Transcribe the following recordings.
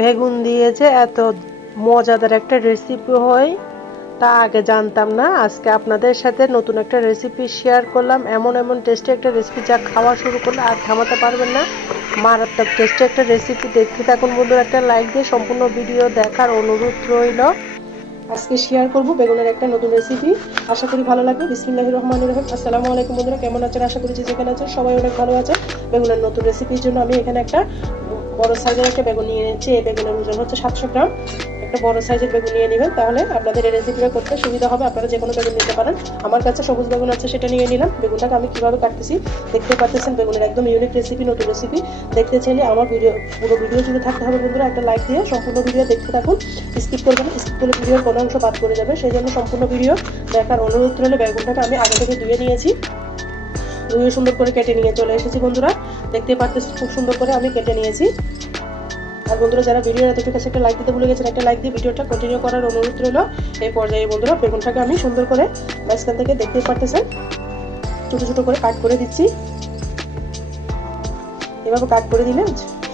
বেগুন দিয়ে যে এত মজাদার একটা রেসিপি হয় তা আগে জানতাম না। আজকে আপনাদের সাথে নতুন একটা রেসিপি শেয়ার করলাম। এমন এমন টেস্টি একটা রেসিপি যা খাওয়া শুরু করলে আর থামাতে পারবেন না। মারাত্মক টেস্টি একটা রেসিপি, দেখতে থাকুন বন্ধুরা। একটা লাইক দিয়ে সম্পূর্ণ ভিডিও দেখার অনুরোধ রইল। আজকে শেয়ার করব বেগুনের একটা নতুন রেসিপি, আশা করি ভালো লাগবে। বিসমিল্লাহির রহমানির রহিম। আসসালামু আলাইকুম বন্ধুরা, কেমন আছেন? আশা করি যে যেখানে আছেন সবাই অনেক ভালো আছে। বেগুনের নতুন রেসিপির জন্য আমি এখানে একটা বড় সাইজের একটা বেগুন নিয়ে নিচ্ছি। এই বেগুনের ওজন হচ্ছে 700 গ্রাম। একটা বড় সাইজের বেগুন নিয়ে নেবেন, তাহলে আপনাদের এই রেসিপিটা করতে সুবিধা হবে। আপনারা যে কোনো বেগুন নিতে পারেন। আমার কাছে সবুজ বেগুন আছে, সেটা নিয়ে নিলাম। বেগুনটাকে আমি কিভাবে কাটতেছি দেখতে পাচ্ছেন। বেগুনের একদম ইউনিক রেসিপি, নতুন রেসিপি। দেখতে চাইলে আমার পুরো ভিডিও জুড়ে থাকতে হবে বন্ধুরা। একটা লাইক দিয়ে সম্পূর্ণ ভিডিও দেখতে থাকুন, স্কিপ করবেন। স্কিপ করলে ভিডিওর কোনো অংশ বাদ করে যাবে, সেই জন্য সম্পূর্ণ ভিডিও দেখার অনুরোধ রইলে। বেগুনটাকে আমি আগে থেকে ধুয়ে নিয়েছি, ধুয়ে সুন্দর করে কেটে নিয়ে চলে এসেছি বন্ধুরা। দেখতে পাচ্ছেন খুব সুন্দর করে আমি কেটে নিয়েছি। আর বন্ধুরা, যারা ভিডিওর এতটুকু কাছে একটা লাইক দিতে ভুলে গেছেন, একটা লাইক দিয়ে ভিডিওটা কন্টিনিউ করার অনুরোধ রইল। এই পর্যায়ে বন্ধুরা, বেগুনটাকে আমি সুন্দর করে মাঝখান থেকে দেখতে পারতেছেন ছোটো ছোটো করে কাট করে দিচ্ছি। এভাবে কাট করে দিলে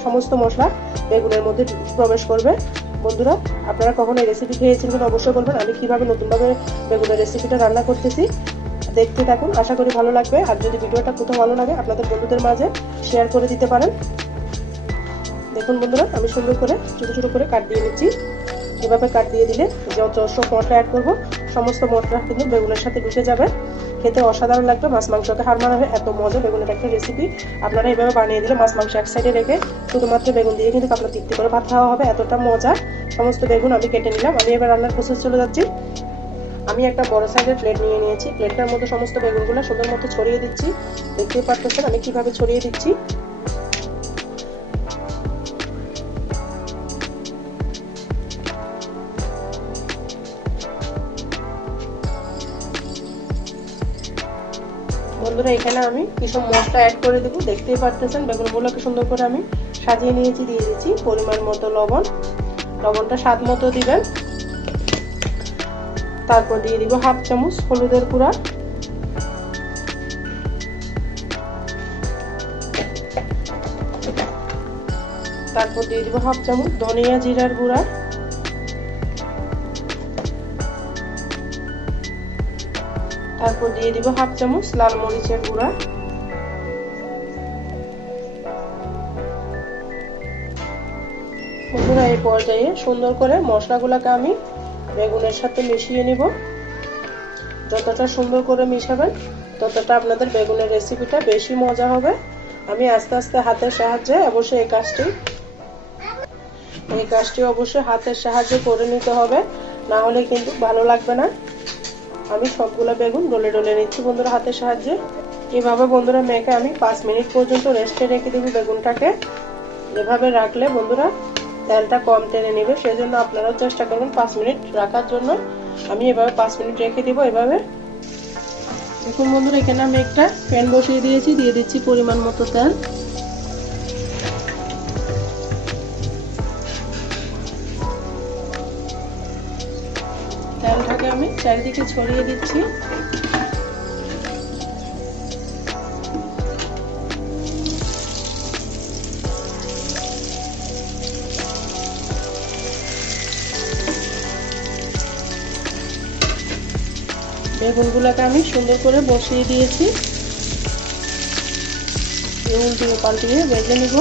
সমস্ত মশলা বেগুনের মধ্যে প্রবেশ করবে। বন্ধুরা, আপনারা কখন এই রেসিপি খেয়েছেন কিনা অবশ্যই বলবেন। আমি কিভাবে নতুনভাবে বেগুনের রেসিপিটা রান্না করতেছি দেখতে থাকুন, আশা করি ভালো লাগবে। আর যদি ভিডিওটা কোথাও ভালো লাগে, আপনাদের বন্ধুদের মাঝে শেয়ার করে দিতে পারেন। দেখুন বন্ধুরা, আমি সুন্দর করে ছোটো ছোটো করে কাট দিয়ে নিচ্ছি। এভাবে কাট দিয়ে দিলে যত সব মশলা অ্যাড করবো, সমস্ত মশলা কিন্তু বেগুনের সাথে ঢুকে যাবে। খেতে অসাধারণ লাগবে, মাছ মাংসকে হার মানাবে এত মজা বেগুনের একটা রেসিপি। আপনারা এভাবে বানিয়ে দিলে মাছ মাংস এক সাইডে রেখে শুধুমাত্র বেগুন দিয়ে কিন্তু আপনার তৃপ্তি করে ভাত খাওয়া হবে, এতটা মজা। সমস্ত বেগুন আমি কেটে নিলাম। আমি এবার রান্নার প্রসেস চলে যাচ্ছি। আমি একটা বড় সাইজের প্লেট নিয়ে নিয়েছি। প্লেটটার মধ্যে সমস্ত বেগুনগুলো সুন্দর মতো ছড়িয়ে দিচ্ছি। দেখতেই পাচ্ছেন আমি কিভাবে ছড়িয়ে দিচ্ছি। বন্ধুরা, এখানে আমি কিছু মশলা অ্যাড করে দেবো। দেখতেই পাচ্ছেন বেগুনগুলোকে সুন্দর করে আমি সাজিয়ে নিয়েছি। দিয়ে দিচ্ছি পরিমাণ মতো লবণ। লবণটা স্বাদ মতো দিবেন। তারপর দিয়ে দিব হাফ চামচ হলুদের গুঁড়া। তারপর দিয়ে দিব হাফ চামচ ধনিয়া জিরার গুঁড়া। তারপর দিয়ে দিব হাফ চামচ লাল মরিচের গুঁড়া। বন্ধুরা, এই পর্যায়ে সুন্দর করে মশলাগুলোকে আমি বেগুনের সাথে মিশিয়ে নিব। যতটা সুন্দর করে মিশাবেন, ততটা আপনাদের বেগুনের রেসিপিটা বেশি মজা হবে। আমি আস্তে আস্তে হাতের সাহায্যে অবশ্যই এই কাজটি অবশ্যই হাতের সাহায্যে করে নিতে হবে, না হলে কিন্তু ভালো লাগবে না। আমি সবগুলো বেগুন ডলে ডলে নিচ্ছি বন্ধুরা হাতের সাহায্যে। এভাবে বন্ধুরা মেখে আমি 5 মিনিট পর্যন্ত রেস্টে রেখে দেবো বেগুনটাকে। এভাবে রাখলে বন্ধুরা তেলটা কম টেনে নেবে, সেই জন্য আপনারাও চেষ্টা করবেন 5 মিনিট রাখার জন্য। আমি এভাবে 5 মিনিট রেখে দিব। এভাবে দেখুন বন্ধুরা, এখানে আমি একটা প্যান বসিয়ে দিয়েছি, দিয়ে দিচ্ছি পরিমাণ মতো তেল। তেলটাকে আমি চারিদিকে ছড়িয়ে দিচ্ছি। বেগুনগুলোকে আমি সুন্দর করে বসিয়ে দিয়েছি। উল্টিয়ে পাল্টিয়ে ভেজে নিব।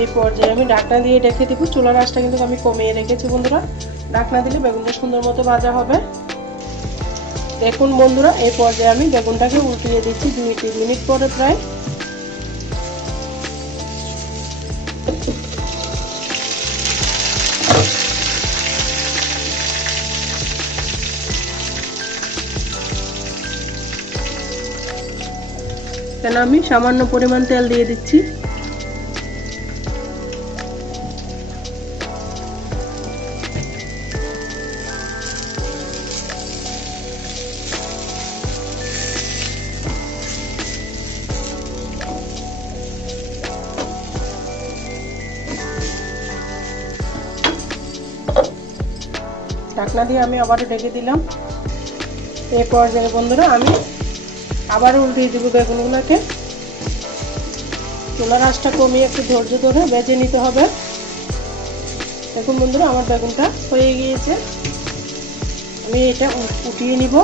এই পর্যায়ে আমি ঢাকনা দিয়ে রেখে দিব। চুলার আঁচটা কিন্তু আমি কমিয়ে রেখেছি বন্ধুরা। ঢাকনা দিলে বেগুনটা সুন্দর মতো ভাজা হবে। দেখুন বন্ধুরা, এই পর্যায়ে আমি বেগুনটাকে উল্টিয়ে দিচ্ছি 2-3 মিনিট পরে প্রায়। কেন আমি সামান্য পরিমাণ তেল দিয়ে দিচ্ছি। ঢাকনা দিয়ে আমি আবারও ঢেকে দিলাম। এই পর্যায়ে বন্ধুরা আমি আবারও উল্টিয়ে দেবো বেগুনগুলোকে। চুলার আঁচটা কমিয়ে একটু ধৈর্য ধরে ভেজে নিতে হবে। দেখুন বন্ধুরা আমার বেগুনটা হয়ে গিয়েছে, আমি এটা উঠিয়ে নিব।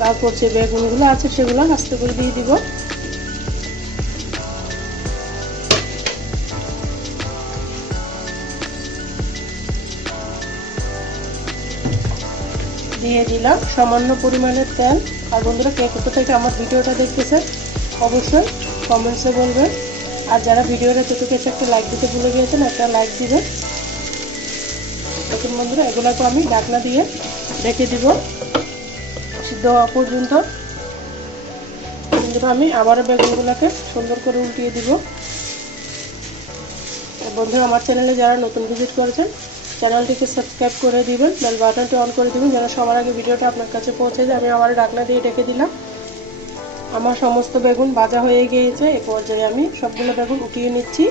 তারপর যে বেগুনগুলো আছে সেগুলো আস্তে করে দিয়ে দিব। দিয়ে দিলাম সামান্য পরিমাণের তেল। আর বন্ধুরা কে কোথা থেকে আমার ভিডিওটা দেখতেছেন অবশ্যই কমেন্টসে বলবেন। আর যারা ভিডিওটা যতটুকু একটা লাইক দিতে ভুলে গিয়েছেন একটা লাইক দিবেন। দেখুন বন্ধুরা এগুলোকে আমি ঢাকনা দিয়ে ঢেকে দিব সিদ্ধ হওয়া পর্যন্ত। বন্ধুরা আমি আবারও বেগুনগুলোকে সুন্দর করে উল্টিয়ে দিব। বন্ধুরা আমার চ্যানেলে যারা নতুন ভিজিট করেছেন চ্যানেলটিকে সাবস্ক্রাইব করে দিবেন, বেল বাটনটি অন করে দিবেন যেন সবার আগে ভিডিওটা আপনার কাছে পৌঁছে যায়। আমি আবার ঢাকনা দিয়ে ঢেকে দিলাম। আমার সমস্ত বেগুন ভাজা হয়ে গিয়েছে। এই পর্যায়ে আমি সবগুলো বেগুন উঠিয়ে নিচ্ছি।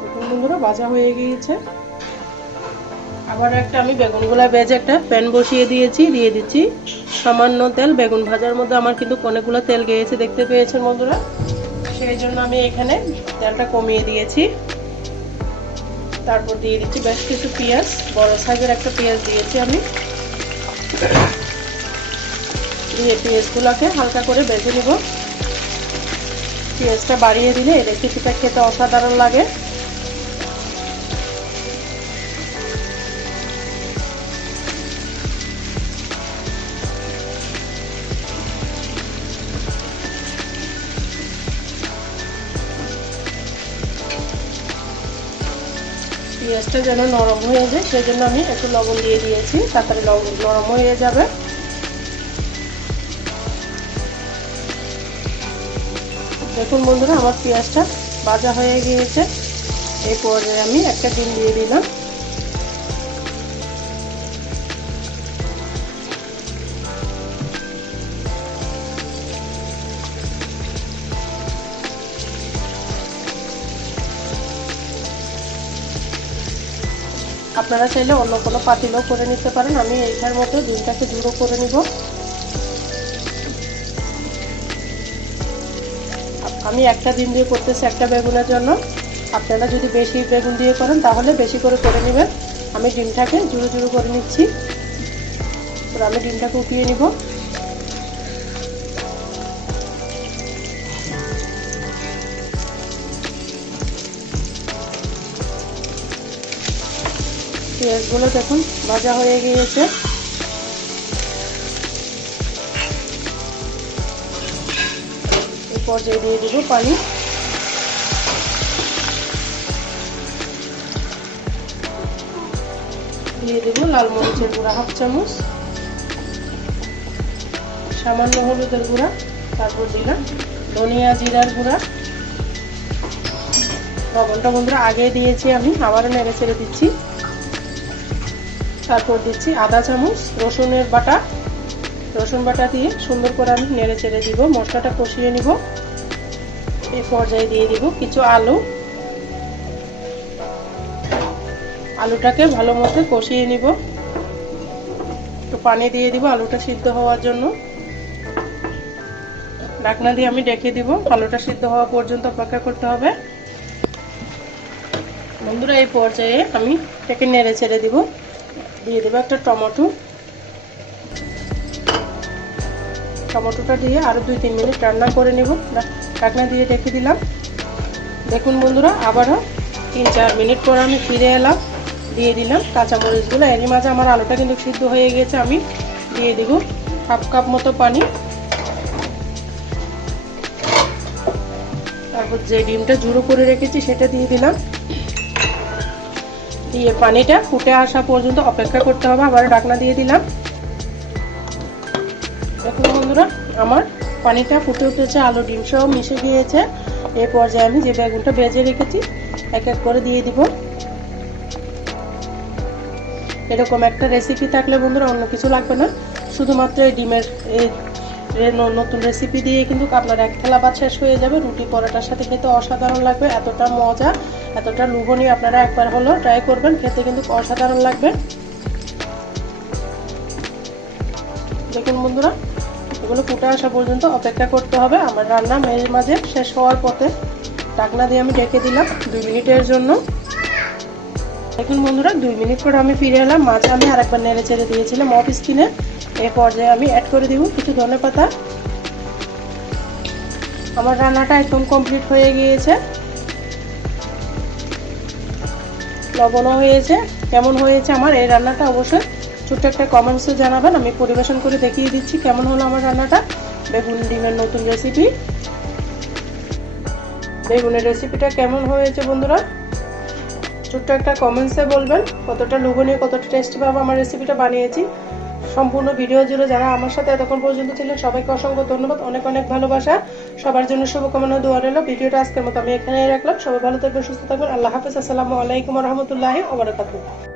দেখুন বন্ধুরা ভাজা হয়ে গিয়েছে। আবার একটা আমি বেগুনগুলো ভেজে একটা প্যান বসিয়ে দিয়েছি, দিয়ে দিচ্ছি সামান্য তেল। বেগুন ভাজার মধ্যে আমার কিন্তু অনেকগুলো তেল গিয়েছে দেখতে পেয়েছেন বন্ধুরা, সেই জন্য আমি এখানে তেলটা কমিয়ে দিয়েছি। তারপর দিয়ে দিচ্ছি বেশ কিছু পেঁয়াজ, বড় সাইজের একটা পেঁয়াজ দিয়েছি আমি। দিয়ে পেঁয়াজগুলোকে হালকা করে ভেজে নিব। পেঁয়াজটা বাড়িয়ে দিলে এই রেসিপিটা খেতে অসাধারণ লাগে। পেঁয়াজটা যেন নরম হয়ে যায় সেজন্য আমি একটু লবণ দিয়ে দিয়েছি, তাড়াতাড়ি নরম হয়ে যাবে। দেখুন বন্ধুরা আমার পেঁয়াজটা ভাজা হয়ে গিয়েছে। এই পর্যায়ে আমি একটা ডিম দিয়ে দিলাম। আপনারা চাইলে অন্য কোনো পাতিলও করে নিতে পারেন। আমি এইটার মধ্যে ডিমটাকে গুঁড়ো করে নিব। আমি একটা ডিম দিয়ে করতেছি একটা বেগুনের জন্য। আপনারা যদি বেশি বেগুন দিয়ে করেন তাহলে বেশি করে নেবেন। আমি ডিমটাকে জুড়ো জুড়ো করে নিচ্ছি। তো আমি ডিমটাকে উঠিয়ে নিব। পেঁয়াজগুলো দেখুন ভাজা হয়ে গিয়েছে। এই পর্যায়ে দিয়ে দিব পানি। দিয়ে দেব লাল মরিচের গুঁড়া হাফ চামচ, সামান্য হলুদের গুঁড়া, তারপর দিলাম ধনিয়া জিরার গুঁড়া। লবণটা বন্ধুরা আগে দিয়েছি আমি, আবারও নেড়ে ছেড়ে দিচ্ছি। তারপর দিচ্ছি আধা চামচ রসুনের বাটা। রসুন বাটা দিয়ে সুন্দর করে আমি নেড়ে ছেড়ে দিব, মশলাটা কষিয়ে নিব। এই পর্যায়ে দিয়ে দিব কিছু আলু। আলুটাকে ভালো মতো কষিয়ে নিব। একটু পানি দিয়ে দিব আলুটা সিদ্ধ হওয়ার জন্য। ঢাকনা দিয়ে আমি ঢেকে দিব। আলুটা সিদ্ধ হওয়া পর্যন্ত অপেক্ষা করতে হবে। বন্ধুরা এই পর্যায়ে আমি এটাকে নেড়ে ছেড়ে দিব। দিয়ে দেবো একটা টমেটো। টমেটোটা দিয়ে আরো 2-3 মিনিট রান্না করে নিব। ঢাকনা দিয়ে ঢেকে দিলাম। দেখুন বন্ধুরা আবারও 3-4 মিনিট পর আমি ফিরে এলাম। দিয়ে দিলাম কাঁচামরিচগুলো। এরই মাঝে আমার আলুটা কিন্তু সিদ্ধ হয়ে গেছে। আমি দিয়ে দিব হাফ কাপ মতো পানি। তারপর যে ডিমটা জুড়ো করে রেখেছি সেটা দিয়ে দিলাম। দিয়ে পানিটা ফুটে আসা পর্যন্ত অপেক্ষা করতে হবে। আবার ঢাকনা দিয়ে দিলাম। দেখুন বন্ধুরা আমার পানিটা ফুটে উঠেছে, আলু ডিম সহ মিশে গিয়েছে। এই পর্যায়ে আমি যে বেগুনটা ভেজে রেখেছি এক এক করে দিয়ে দিব। এরকম একটা রেসিপি থাকলে বন্ধুরা অন্য কিছু লাগবে না, শুধুমাত্র এই ডিমের এই নতুন রেসিপি দিয়ে কিন্তু আপনার এক থালা ভাত শেষ হয়ে যাবে। রুটি পরোটার সাথে খেতে অসাধারণ লাগবে, এতটা মজা, এতটা লোভনীয়। আপনারা একবার হলো ট্রাই করবেন, খেতে কিন্তু অসাধারণ লাগবে। দেখুন বন্ধুরা, এগুলো ফুটে আসা পর্যন্ত অপেক্ষা করতে হবে। আমার রান্না মাঝে শেষ হওয়ার পথে। ঢাকনা দিয়ে আমি ঢেকে দিলাম 2 মিনিটের জন্য। দেখুন বন্ধুরা, 2 মিনিট পর আমি ফিরে এলাম। মাঝে আমি আরেকবার নেড়ে চেড়ে দিয়েছিলাম অফ স্ক্রিনে। এই পর্যায়ে আমি অ্যাড করে দিব কিছু ধনেপাতা। আমার রান্নাটা একদম কমপ্লিট হয়ে গিয়েছে। লবণও হয়েছে। কেমন হয়েছে আমার এই রান্নাটা অবশ্যই ছোট্ট একটা কমেন্টসে জানাবেন। আমি পরিবেশন করে দেখিয়ে দিচ্ছি কেমন হলো আমার রান্নাটা। বেগুন ডিমের নতুন রেসিপি। বেগুনের রেসিপিটা কেমন হয়েছে বন্ধুরা, ছোট্ট একটা কমেন্টসে বলবেন। কতটা লোভনীয়, কতটা টেস্টি ভাবে আমার রেসিপিটা বানিয়েছি। সম্পূর্ণ ভিডিও জুড়ে যারা আমার সাথে এতক্ষণ পর্যন্ত ছিলেন সবাইকে অসংখ্য ধন্যবাদ, অনেক অনেক ভালোবাসা। সবার জন্য শুভকামনা, দোয়া রইল। ভিডিওটা আজকের মতো আমি এখানেই রাখলাম। সবাই ভালো থাকবেন, সুস্থ থাকবেন। আল্লাহ হাফেজ। আসসালামু আলাইকুম ওয়া রাহমাতুল্লাহি ওয়া বারাকাতুহু।